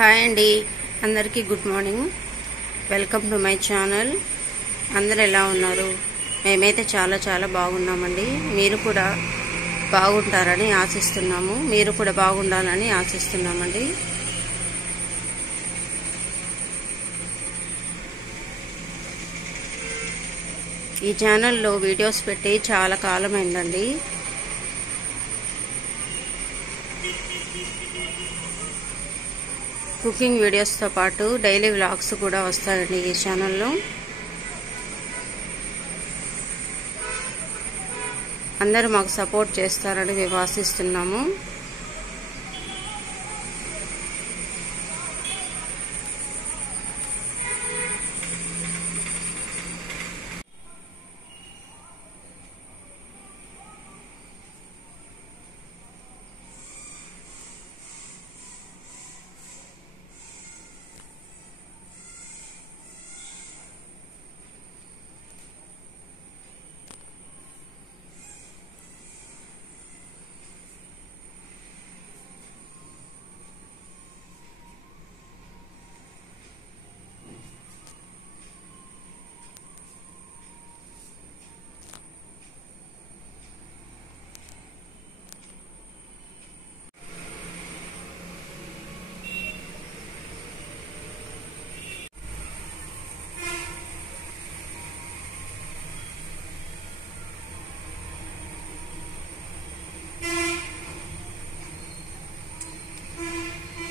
Hi అండి, అందరికీ good morning. Welcome to my channel. అందరు ఎలా ఉన్నారు? మేమైతే చాలా బాగున్నామండి. మీరు కూడా బాగుంటారని ఆశిస్తున్నాము. మీరు కూడా బాగుండాలని ఆశిస్తున్నామండి. ఈ ఛానల్లో వీడియోస్ పెట్టి చాలా కాలమైందండి. కుకింగ్ వీడియోస్తో పాటు డైలీ వ్లాగ్స్ కూడా వస్తాయండి ఈ ఛానల్లో. అందరూ మాకు సపోర్ట్ చేస్తారని మేము ఆశిస్తున్నాము.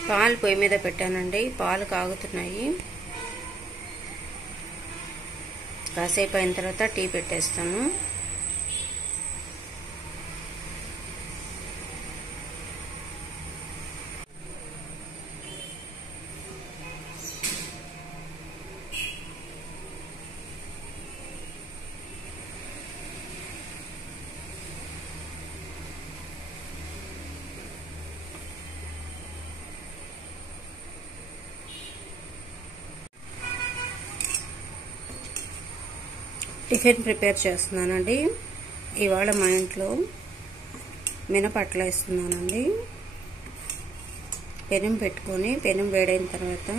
పాలు పొయ్యి మీద పెట్టానండి. పాలు కాగుతున్నాయి. కాసేపు అయిన తర్వాత టీ పెట్టేస్తాను. టిఫిన్ ప్రిపేర్ చేస్తున్నానండి. ఇవాళ మా ఇంట్లో మినపట్లు వేస్తున్నానండి. పెనం పెట్టుకొని పెనం వేడైన తర్వాత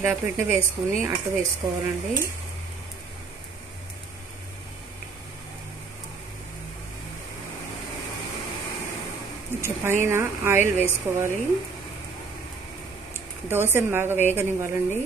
ఇలా పిండి వేసుకొని అట్టు వేసుకోవాలండి. కొంచెం పైన ఆయిల్ వేసుకోవాలి. దోశను బాగా వేగనివ్వాలండి.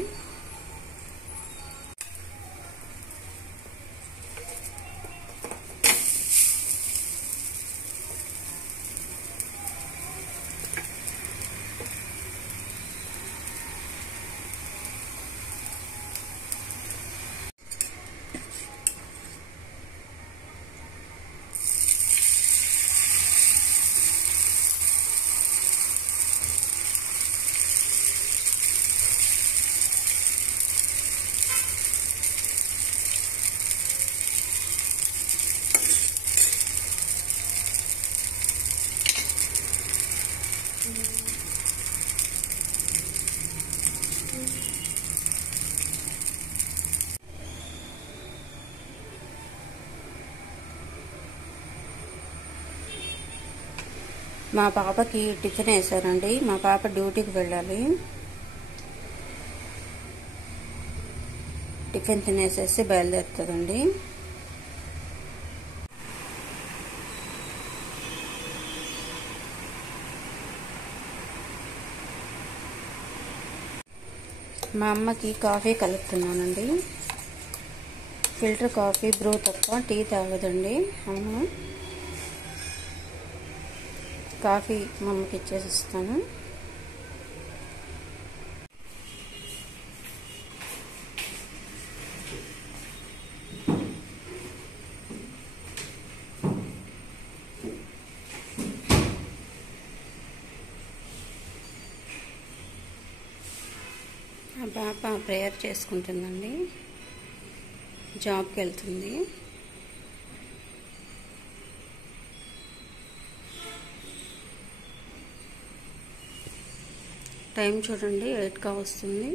మా పాపకి టిఫిన్ వేసారండి. మా పాప డ్యూటీకి వెళ్ళాలి. టిఫిన్ తినేసేసి బయలుదేరుతుందండి. మా అమ్మకి కాఫీ కలుపుతున్నానండి. ఫిల్టర్ కాఫీ, బ్రూ తప్ప టీ తాగదండి అమ్మ. కాఫీ మా అమ్మకి ఇచ్చేసి ఇస్తాను. ఆ పాప ప్రేయర్ చేసుకుంటుందండి. జాబ్కి వెళ్తుంది. టైం చూడండి 8 కావస్తుంది.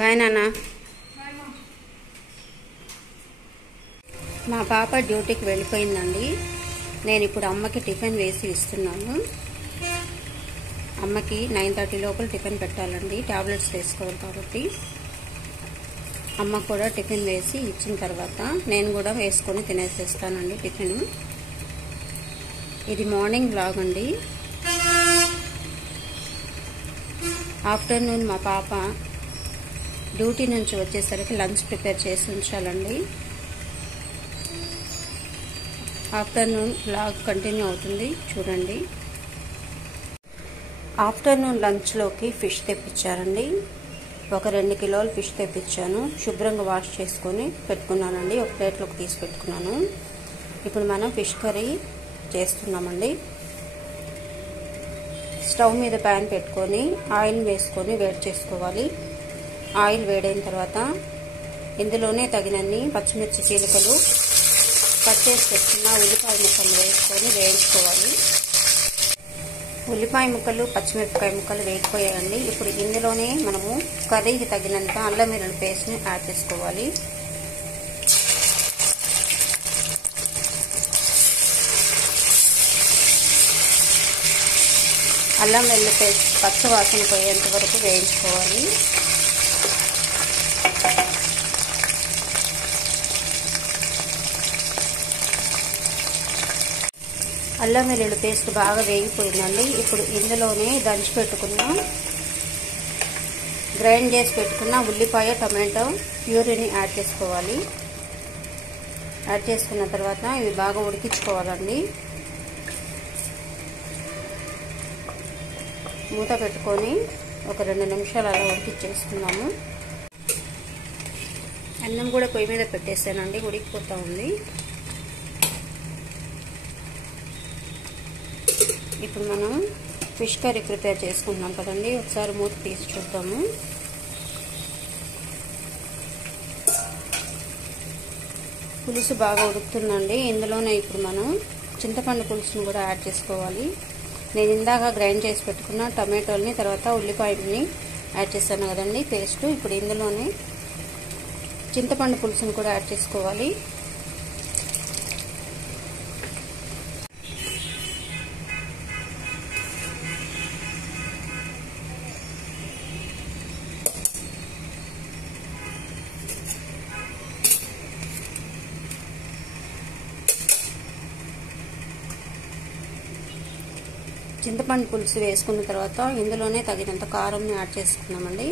బాయ్ నాన్న. మా పాప డ్యూటీకి వెళ్ళిపోయిందండి. నేను ఇప్పుడు అమ్మకి టిఫిన్ వేసి ఇస్తున్నాను. అమ్మకి 9:30 లోపల టిఫిన్ పెట్టాలండి, టాబ్లెట్స్ వేసుకోవాలి కాబట్టి. అమ్మ కూడా టిఫిన్ వేసి ఇచ్చిన తర్వాత నేను కూడా వేసుకొని తినేసేస్తానండి టిఫిన్. ఇది మార్నింగ్ వ్లాగ్ అండి. ఆఫ్టర్నూన్ మా పాప డ్యూటీ నుంచి వచ్చేసరికి లంచ్ ప్రిపేర్ చేసి ఉంచాలండి. ఆఫ్టర్నూన్ వ్లాగ్ కంటిన్యూ అవుతుంది చూడండి. ఆఫ్టర్నూన్ లంచ్లోకి ఫిష్ తెప్పించారండి. ఒక 2 కిలోలు ఫిష్ తెప్పించాను. శుభ్రంగా వాష్ చేసుకొని పెట్టుకున్నానండి. ఒక ప్లేట్లోకి తీసి పెట్టుకున్నాను. ఇప్పుడు మనం ఫిష్ కర్రీ చేస్తున్నామండి. స్టవ్ మీద ప్యాన్ పెట్టుకొని ఆయిల్ వేసుకొని వేడి చేసుకోవాలి. ఆయిల్ వేడైన తర్వాత ఇందులోనే తగినన్ని పచ్చిమిర్చి చీలికలు, కట్ చేసి పెట్టుకున్న ఉల్లిపాయ ముక్కలు వేసుకొని వేయించుకోవాలి. ఉల్లిపాయ ముక్కలు, పచ్చిమిరపకాయ ముక్కలు వేగిపోయాయండి. ఇప్పుడు ఇందులోనే మనము కర్రీకి తగినంత అల్లం వెల్లుల్లి పేస్ట్ని యాడ్ చేసుకోవాలి. అల్లం వెల్లుల్లి పేస్ట్ పచ్చి వాసన పోయేంత వరకు వేయించుకోవాలి. అల్లం వెల్లుల్లి పేస్ట్ బాగా వేగిపోయిందండి. ఇప్పుడు ఇందులోనే దంచి పెట్టుకున్న, గ్రైండ్ చేసి పెట్టుకున్న ఉల్లిపాయ, టమాటో ప్యూరీని యాడ్ చేసుకోవాలి. యాడ్ చేసుకున్న తర్వాత ఇవి బాగా ఉడికించుకోవాలండి. మూత పెట్టుకొని ఒక 2 నిమిషాలు అలా ఉడికించేసుకున్నాము. అన్నం కూడా పొయ్యి మీద పెట్టేసానండి, ఉడికిపోతూ ఉంది. ఇప్పుడు మనం ఫిష్ కర్రీ ప్రిపేర్ చేసుకుంటున్నాం కదండి. ఒకసారి మూత తీసి చూద్దాము. పులుసు బాగా ఉడుకుతుందండి. ఇందులోనే ఇప్పుడు మనం చింతపండు పులుసును కూడా యాడ్ చేసుకోవాలి. నేను ఇందాక గ్రైండ్ చేసి పెట్టుకున్న టమాటోల్ని, తర్వాత ఉల్లిపాయని యాడ్ చేశాను కదండి పేస్ట్. ఇప్పుడు ఇందులోనే చింతపండు పులుసును కూడా యాడ్ చేసుకోవాలి. చింతపండు పులుసు వేసుకున్న తర్వాత ఇందులోనే తగినంత కారంని యాడ్ చేసుకున్నామండి.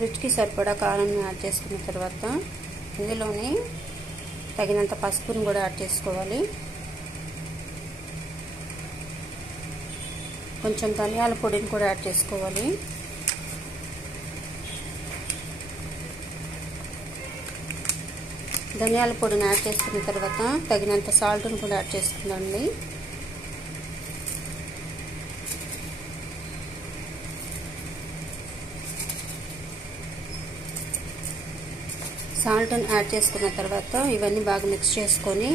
రుచికి సరిపడా కారంని యాడ్ చేసుకున్న తర్వాత ఇందులోనే తగినంత పసుపుని కూడా యాడ్ చేసుకోవాలి. కొంచెం ధనియాల పొడిని కూడా యాడ్ చేసుకోవాలి. ధనియాల పొడిని యాడ్ చేసుకున్న తర్వాత తగినంత సాల్ట్ని కూడా యాడ్ చేసుకుందండి. సాల్ట్ని యాడ్ చేసుకున్న తర్వాత ఇవన్నీ బాగా మిక్స్ చేసుకొని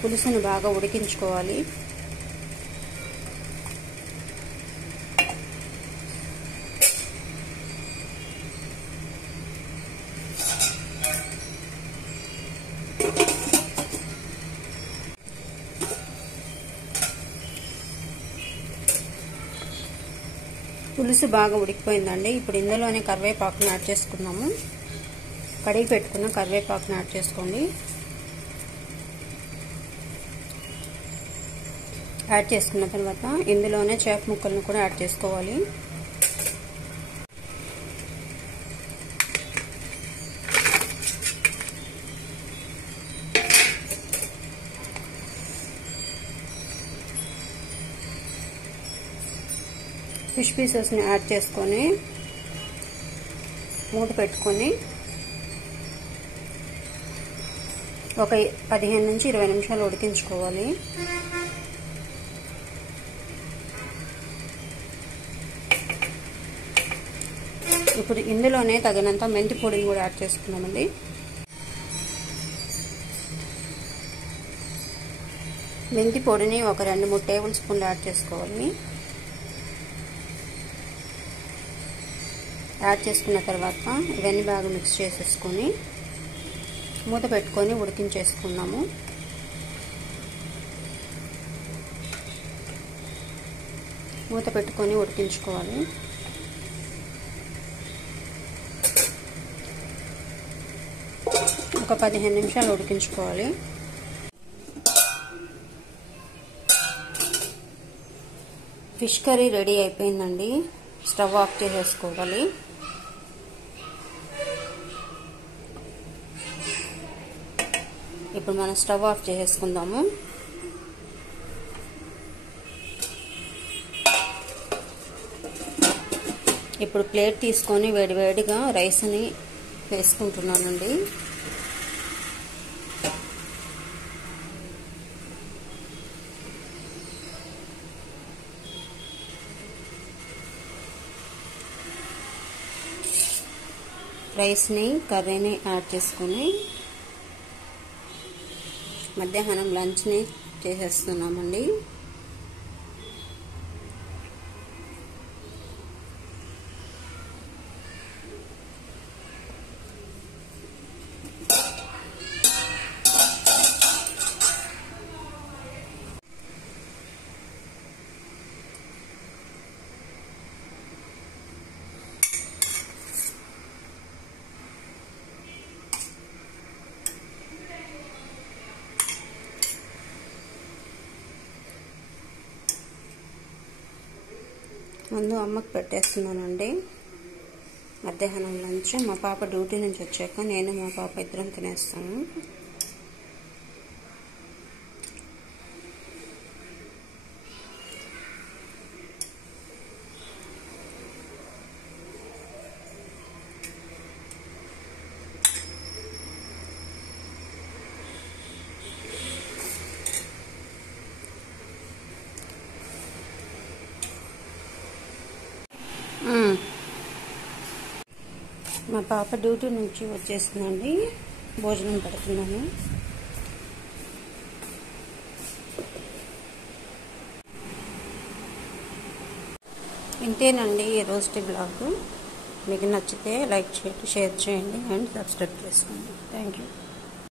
పులుసుని బాగా ఉడికించుకోవాలి. పులుసు బాగా ఉడికిపోయిందండి. ఇప్పుడు ఇందులోనే కరివేపాకుని యాడ్ చేసుకున్నాము. కడిగి పెట్టుకున్న కరివేపాకుని యాడ్ చేసుకోండి. యాడ్ చేసుకున్న తర్వాత ఇందులోనే చేప ముక్కలను కూడా యాడ్ చేసుకోవాలి. ఫిష్ పీసెస్ని యాడ్ చేసుకొని మూత పెట్టుకొని ఒక 15 నుంచి 20 నిమిషాలు ఉడికించుకోవాలి. ఇప్పుడు ఇందులోనే తగినంత మెంతి పొడిని కూడా యాడ్ చేసుకున్నామండి. మెంతి పొడిని ఒక 2-3 టేబుల్ స్పూన్లు యాడ్ చేసుకోవాలి. యాడ్ చేసుకున్న తర్వాత ఇవన్నీ బాగా మిక్స్ చేసేసుకొని మూత పెట్టుకొని ఉడికించేసుకున్నాము. మూత పెట్టుకొని ఉడికించుకోవాలి. ఒక 15 నిమిషాలు ఉడికించుకోవాలి. ఫిష్ కర్రీ రెడీ అయిపోయిందండి. స్టవ్ ఆఫ్ చేసేసుకోవాలి. ఇప్పుడు మనం స్టవ్ ఆఫ్ చేసేసుకుందాము. ఇప్పుడు ప్లేట్ తీసుకొని వేడివేడిగా రైస్ని వేసుకుంటున్నానండి. రైస్ని కర్రీని యాడ్ చేసుకొని మధ్యాహ్నం లంచ్ని చేసేస్తున్నామండి. ముందు అమ్మకు పెట్టేస్తున్నానండి మధ్యాహ్నం లంచ్. మా పాప డ్యూటీ నుంచి వచ్చాక నేను మా పాప ఇద్దరం తినేస్తాము. మా పాప డ్యూటీ నుంచి వచ్చేసిందండి. భోజనం పెడుతున్నాను. ఇంతేనండి ఈ రోజు బ్లాగ్. మీకు నచ్చితే లైక్ చేయండి, షేర్ చేయండి అండ్ సబ్స్క్రైబ్ చేసుకోండి. Thank you.